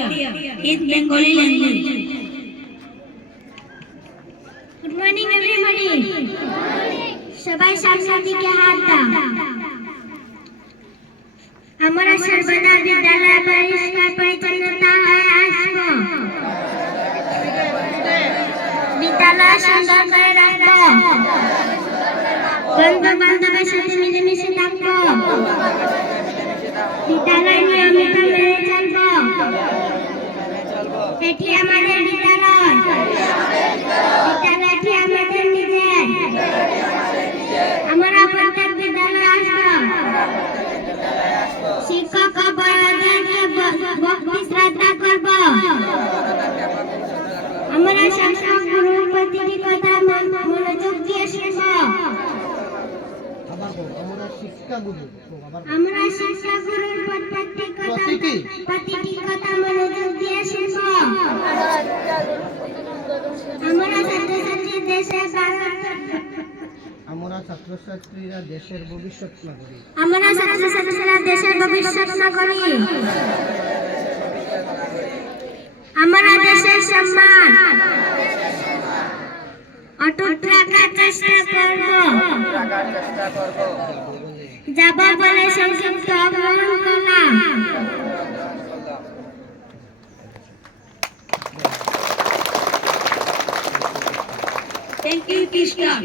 in Bengali language. Good morning everybody. সবাই সামনের দিকে হাত দাও। আমরা সর্বদা বিদ্যালয় পরিষ্কার পরিচ্ছন্নতা হয়ে আসবো। বিদ্যালয় সুন্দর করে রাখবো। বন্ধু বান্ধবের সাথে মিলেমিশে থাকবো। বিদ্যালয় নিয়মিত মেনে চলবো। এটি আমাদের বিদ্যালয়। বিদ্যালয়টি আমাদের নিজের। আমরা প্রত্যেক বিদ্যালয়ে আসবো। শিক্ষক ও বড়দেরকে ভক্তি শ্রদ্ধা করবো। আমরা শিক্ষক গুরুর প্রতিটি কথা মনোযোগ দিয়ে শুনবো। আমরা শিক্ষা গুরুর প্রতিটি কথা মনোযোগ দিয়ে শুনবো। আমরা ছাত্রছাত্রীরা দেশের ভবিষ্যৎ নাগরিক। আমরা ছাত্রছাত্রীরা দেশের ভবিষ্যৎ নাগরিক। আমরা দেশের সম্মান অটুট রাখার চেষ্টা করব। যাব বলে সংক্ষিপ্ত অবতরণ করলাম। Thank you, Krishna.